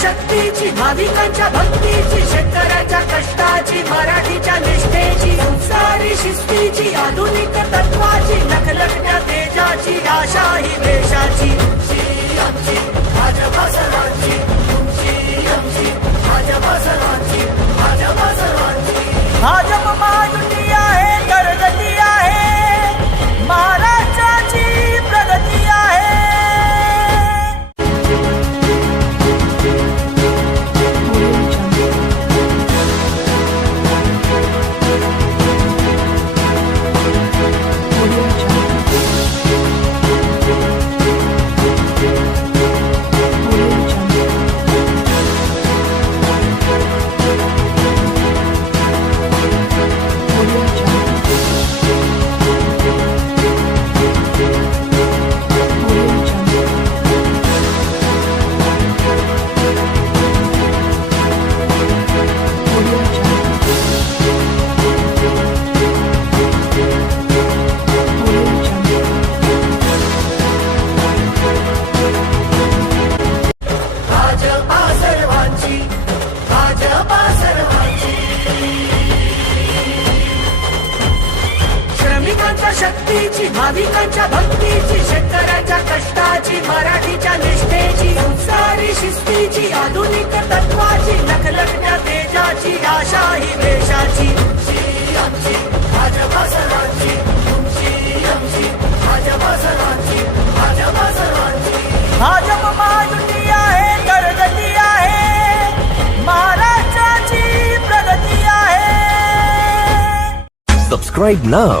शक्तीची भाविकांच्या भक्तीची शेतकऱ्याच्या कष्टाची मराठीच्या निष्ठेची संस्कारी शिस्तीची आधुनिक तत्वाची लखलखण्या तेजाची आशा ही देशाची आमची भाजपा सर्वांची. शक्तीची भाविकांच्या भक्तीची शेतकऱ्याच्या कष्टाची मराठीच्या निष्ठेची संस्कारी शिस्तीची आधुनिक तत्वाची लखलखत्या तेजाची आशा ही देशाची आमची भाजपा सर्वांची तुमची आमची भाजपा सर्वांची भाजपा सर्वांची भाजप महायुती आहे प्रगती आहे. महाराष्ट्राची प्रगती आहे. Subscribe now.